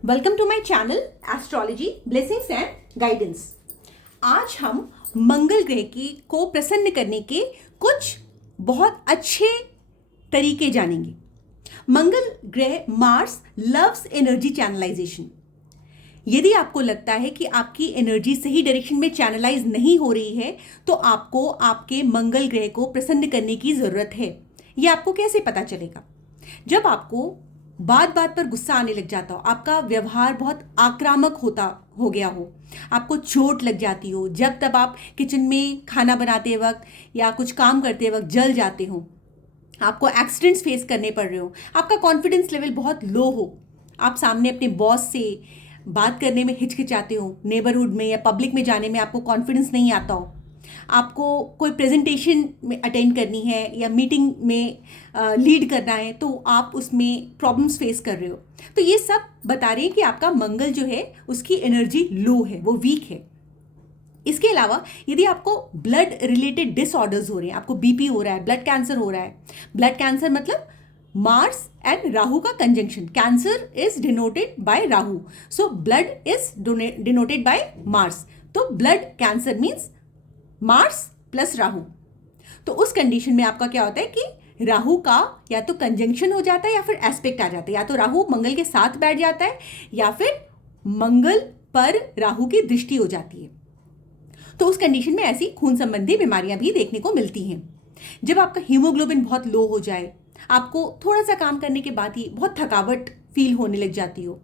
Welcome to my channel astrology blessings and guidance. आज हम मंगल ग्रह को प्रसन्न करने के कुछ बहुत अच्छे तरीके जानेंगे। मंगल ग्रह मार्स लव्स एनर्जी चैनलाइजेशन। यदि आपको लगता है कि आपकी एनर्जी सही डायरेक्शन में चैनलाइज नहीं हो रही है तो आपको आपके मंगल ग्रह को प्रसन्न करने की ज़रूरत है। यह आपको कैसे पता चलेगा? जब आपको बात बात पर गुस्सा आने लग जाता हो, आपका व्यवहार बहुत आक्रामक हो गया हो, आपको चोट लग जाती हो, जब तब आप किचन में खाना बनाते वक्त या कुछ काम करते वक्त जल जाते हो, आपको एक्सीडेंट्स फेस करने पड़ रहे हो, आपका कॉन्फिडेंस लेवल बहुत लो हो, आप सामने अपने बॉस से बात करने में हिचकिचाते हो, नेबरहुड में या पब्लिक में जाने में आपको कॉन्फिडेंस नहीं आता हो, आपको कोई प्रेजेंटेशन में अटेंड करनी है या मीटिंग में लीड करना है तो आप उसमें प्रॉब्लम्स फेस कर रहे हो, तो ये सब बता रहे हैं कि आपका मंगल जो है उसकी एनर्जी लो है, वो वीक है। इसके अलावा यदि आपको ब्लड रिलेटेड डिसऑर्डर्स हो रहे हैं, आपको बीपी हो रहा है, ब्लड कैंसर हो रहा है, ब्लड कैंसर मतलब मार्स एंड राहु का conjunction, cancer is denoted by Rahu, so blood is denoted by Mars, तो blood cancer means Mars plus Rahu. तो उस कंडीशन में आपका क्या होता है कि राहु का या तो कंजंक्शन हो जाता है या फिर एस्पेक्ट आ जाता है, या तो राहु मंगल के साथ बैठ जाता है या फिर मंगल पर राहु की दृष्टि हो जाती है। तो उस कंडीशन में ऐसी खून संबंधी बीमारियां भी देखने को मिलती हैं। जब आपका हीमोग्लोबिन बहुत लो हो जाए, आपको थोड़ा सा काम करने के बाद ही बहुत थकावट फील होने लग जाती हो,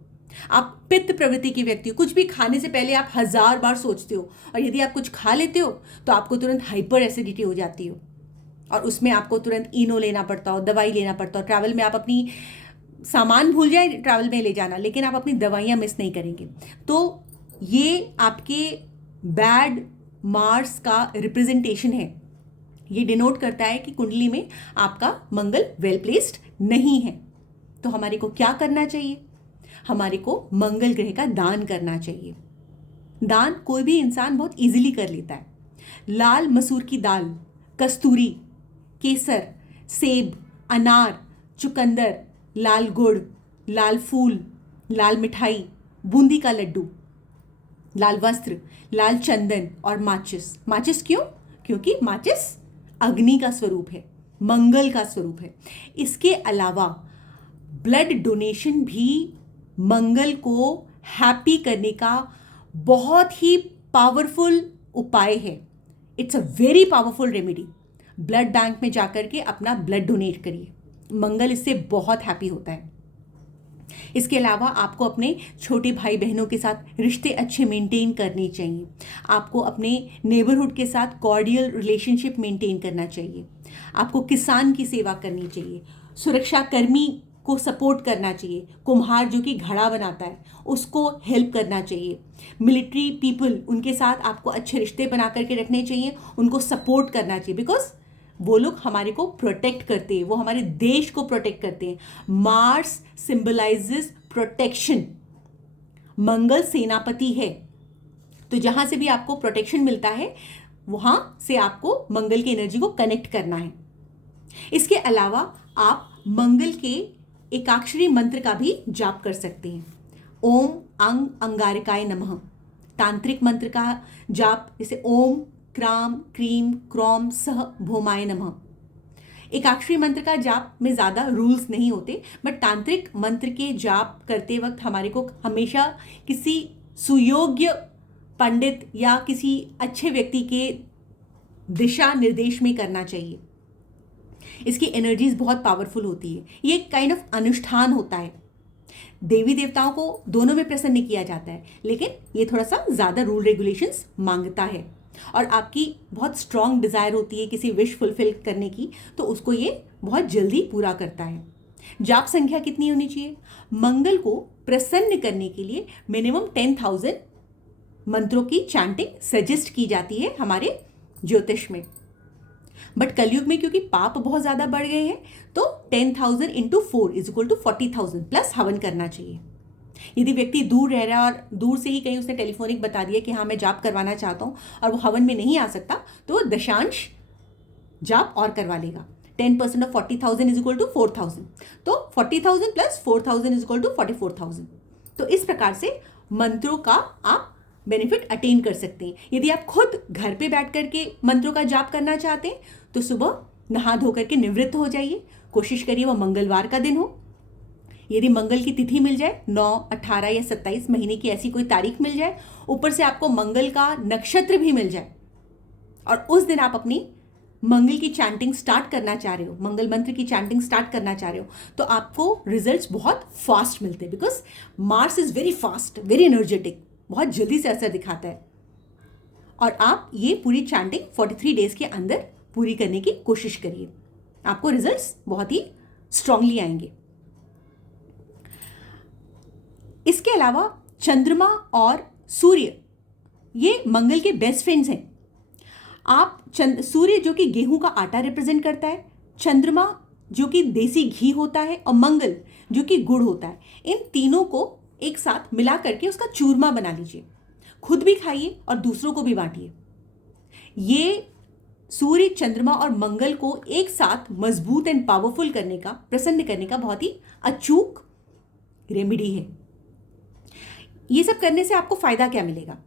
आप पित्त प्रवृत्ति के व्यक्ति हो, कुछ भी खाने से पहले आप 1000 बार सोचते हो, और यदि आप कुछ खा लेते हो तो आपको तुरंत हाइपर एसिडिटी हो जाती हो और उसमें आपको तुरंत इनो लेना पड़ता हो, दवाई लेना पड़ता हो। ट्रैवल में आप अपनी सामान भूल जाए ट्रैवल में ले जाना, लेकिन आप अपनी दवाइयाँ मिस नहीं करेंगे। तो ये आपके बैड मार्स का रिप्रेजेंटेशन है। ये डिनोट करता है कि कुंडली में आपका मंगल वेल प्लेस्ड नहीं है। तो हमारे को क्या करना चाहिए? हमारे को मंगल ग्रह का दान करना चाहिए। दान कोई भी इंसान बहुत इजीली कर लेता है। लाल मसूर की दाल, कस्तूरी, केसर, सेब, अनार, चुकंदर, लाल गुड़, लाल फूल, लाल मिठाई, बूंदी का लड्डू, लाल वस्त्र, लाल चंदन और माचिस। माचिस क्यों? क्योंकि माचिस अग्नि का स्वरूप है, मंगल का स्वरूप है। इसके अलावा ब्लड डोनेशन भी मंगल को हैप्पी करने का बहुत ही पावरफुल उपाय है। It's a very powerful remedy. Blood bank में जाकर के अपना ब्लड डोनेट करिए, मंगल इससे बहुत हैप्पी होता है। इसके अलावा आपको अपने छोटे भाई बहनों के साथ रिश्ते अच्छे मेंटेन करने चाहिए। आपको अपने नेबरहुड के साथ कॉर्डियल रिलेशनशिप मेंटेन करना चाहिए। आपको किसान की सेवा करनी चाहिए, सुरक्षा कर्मी को सपोर्ट करना चाहिए, कुम्हार जो कि घड़ा बनाता है उसको हेल्प करना चाहिए, मिलिट्री पीपल उनके साथ आपको अच्छे रिश्ते बना करके रखने चाहिए, उनको सपोर्ट करना चाहिए, बिकॉज वो लोग हमारे को प्रोटेक्ट करते हैं, वो हमारे देश को प्रोटेक्ट करते हैं। मार्स सिंबलाइजेस प्रोटेक्शन, मंगल सेनापति है, तो जहां से भी आपको प्रोटेक्शन मिलता है वहां से आपको मंगल की एनर्जी को कनेक्ट करना है। इसके अलावा आप मंगल के एकाक्षरी मंत्र का भी जाप कर सकते हैं। ओम अंग अंगारिकाय नमः, तांत्रिक मंत्र का जाप, जैसे ओम क्राम क्रीम क्रॉम सह भौमाय नमः। एकाक्षरी मंत्र का जाप में ज़्यादा रूल्स नहीं होते, बट तांत्रिक मंत्र के जाप करते वक्त हमारे को हमेशा किसी सुयोग्य पंडित या किसी अच्छे व्यक्ति के दिशा निर्देश में करना चाहिए। इसकी एनर्जीज बहुत पावरफुल होती है। ये एक काइंड ऑफ अनुष्ठान होता है। देवी देवताओं को दोनों में प्रसन्न किया जाता है, लेकिन ये थोड़ा सा ज़्यादा रूल रेगुलेशंस मांगता है और आपकी बहुत स्ट्रॉन्ग डिज़ायर होती है किसी विश फुलफिल करने की, तो उसको ये बहुत जल्दी पूरा करता है। जाप संख्या कितनी होनी चाहिए? मंगल को प्रसन्न करने के लिए मिनिमम 10,000 मंत्रों की चैंटिंग सजेस्ट की जाती है हमारे ज्योतिष में। बट कलयुग में क्योंकि पाप बहुत ज़्यादा बढ़ गए हैं तो 10,000 into 4 is equal to 40,000 plus हवन करना चाहिए। यदि व्यक्ति दूर रह रहा है और दूर से ही कहीं उसने टेलीफोनिक बता दिया कि हाँ मैं जाप करवाना चाहता हूँ और वो हवन में नहीं आ सकता, तो वो दशांश जाप और करवा लेगा। 10% ऑफ 40,000 इज इक्वल टू 4,000, तो 40,000 प्लस 4,000 इज इक्वल टू 44,000। तो इस प्रकार से मंत्रों का आप बेनिफिट अटेन कर सकते हैं। यदि आप खुद घर पे बैठ करके मंत्रों का जाप करना चाहते हैं तो सुबह नहा धो करके निवृत्त हो जाइए। कोशिश करिए वो मंगलवार का दिन हो। यदि मंगल की तिथि मिल जाए, 9, 18 या 27 महीने की ऐसी कोई तारीख मिल जाए, ऊपर से आपको मंगल का नक्षत्र भी मिल जाए और उस दिन आप अपनी मंगल की चैंटिंग स्टार्ट करना चाह रहे हो, मंगल मंत्र की चैंटिंग स्टार्ट करना चाह रहे हो, तो आपको रिजल्ट्स बहुत फास्ट मिलते हैं। Because Mars is very fast, very energetic, बहुत जल्दी से असर दिखाता है। और आप ये पूरी चैंटिंग 43 डेज के अंदर पूरी करने की कोशिश करिए, आपको रिजल्ट्स बहुत ही स्ट्रांगली आएंगे। इसके अलावा चंद्रमा और सूर्य ये मंगल के बेस्ट फ्रेंड्स हैं। आप सूर्य जो कि गेहूं का आटा रिप्रेजेंट करता है, चंद्रमा जो कि देसी घी होता है और मंगल जो कि गुड़ होता है, इन तीनों को एक साथ मिला करके उसका चूरमा बना लीजिए। खुद भी खाइए और दूसरों को भी बांटिए। ये सूर्य, चंद्रमा और मंगल को एक साथ मजबूत एंड पावरफुल करने का, प्रसन्न करने का बहुत ही अचूक रेमेडी है। ये सब करने से आपको फायदा क्या मिलेगा?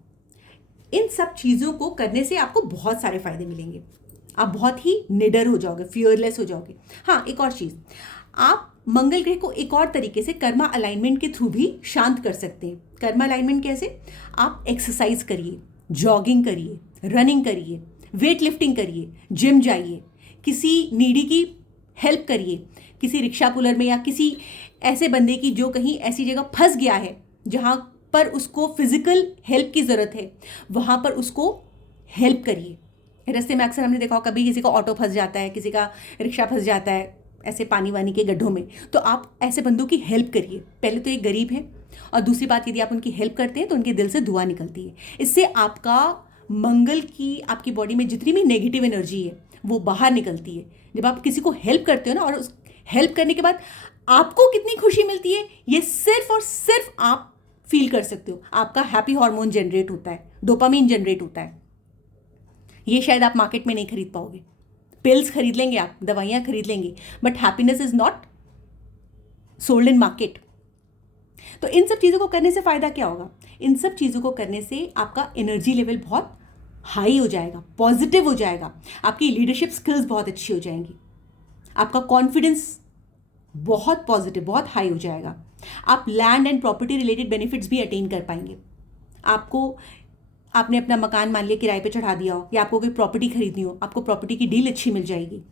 इन सब चीज़ों को करने से आपको बहुत सारे फायदे मिलेंगे। आप बहुत ही निडर हो जाओगे, फियरलेस हो जाओगे। हाँ, एक और चीज़, आप मंगल ग्रह को एक और तरीके से कर्मा अलाइनमेंट के थ्रू भी शांत कर सकते हैं। कर्मा अलाइनमेंट कैसे? आप एक्सरसाइज करिए, जॉगिंग करिए, रनिंग करिए, वेट लिफ्टिंग करिए, जिम जाइए, किसी नीडी की हेल्प करिए, किसी रिक्शा पुलर में या किसी ऐसे बंदे की जो कहीं ऐसी जगह फंस गया है जहाँ पर उसको फिजिकल हेल्प की ज़रूरत है, वहाँ पर उसको हेल्प करिए। रास्ते में अक्सर हमने देखा हो, कभी किसी का ऑटो फंस जाता है, किसी का रिक्शा फंस जाता है ऐसे पानी वानी के गड्ढों में, तो आप ऐसे बंदों की हेल्प करिए। पहले तो एक गरीब है और दूसरी बात, यदि आप उनकी हेल्प करते हैं तो उनके दिल से दुआ निकलती है। इससे आपका मंगल की, आपकी बॉडी में जितनी भी नेगेटिव एनर्जी है वो बाहर निकलती है। जब आप किसी को हेल्प करते हो ना, और उस हेल्प करने के बाद आपको कितनी खुशी मिलती है, ये सिर्फ और सिर्फ आप फील कर सकते हो। आपका हैप्पी हार्मोन जनरेट होता है, डोपामीन जनरेट होता है। ये शायद आप मार्केट में नहीं खरीद पाओगे। पिल्स खरीद लेंगे आप, दवाइयाँ खरीद लेंगे, but happiness is not sold in market. तो इन सब चीज़ों को करने से फ़ायदा क्या होगा? इन सब चीज़ों को करने से आपका एनर्जी लेवल बहुत हाई हो जाएगा, पॉजिटिव हो जाएगा, आपकी लीडरशिप स्किल्स बहुत अच्छी हो जाएंगी, आपका कॉन्फिडेंस बहुत पॉजिटिव, बहुत हाई हो जाएगा। आप land and property related benefits भी अटेन कर पाएंगे। आपने अपना मकान मान लिया किराए पे चढ़ा दिया हो, या आपको कोई प्रॉपर्टी खरीदनी हो, आपको प्रॉपर्टी की डील अच्छी मिल जाएगी।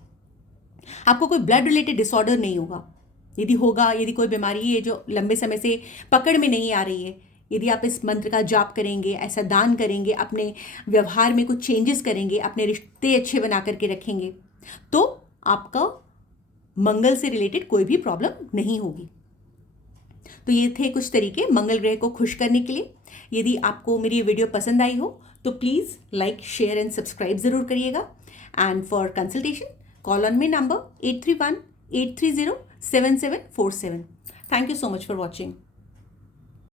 आपको कोई ब्लड रिलेटेड डिसऑर्डर नहीं होगा। यदि होगा, यदि कोई बीमारी है जो लंबे समय से पकड़ में नहीं आ रही है, यदि आप इस मंत्र का जाप करेंगे, ऐसा दान करेंगे, अपने व्यवहार में कुछ चेंजेस करेंगे, अपने रिश्ते अच्छे बना करके रखेंगे, तो आपका मंगल से रिलेटेड कोई भी प्रॉब्लम नहीं होगी। तो ये थे कुछ तरीके मंगल ग्रह को खुश करने के लिए। यदि आपको मेरी ये वीडियो पसंद आई हो तो please like, share and subscribe ज़रूर करिएगा। And for consultation call on my number 831-830-7747। Thank you so much for watching.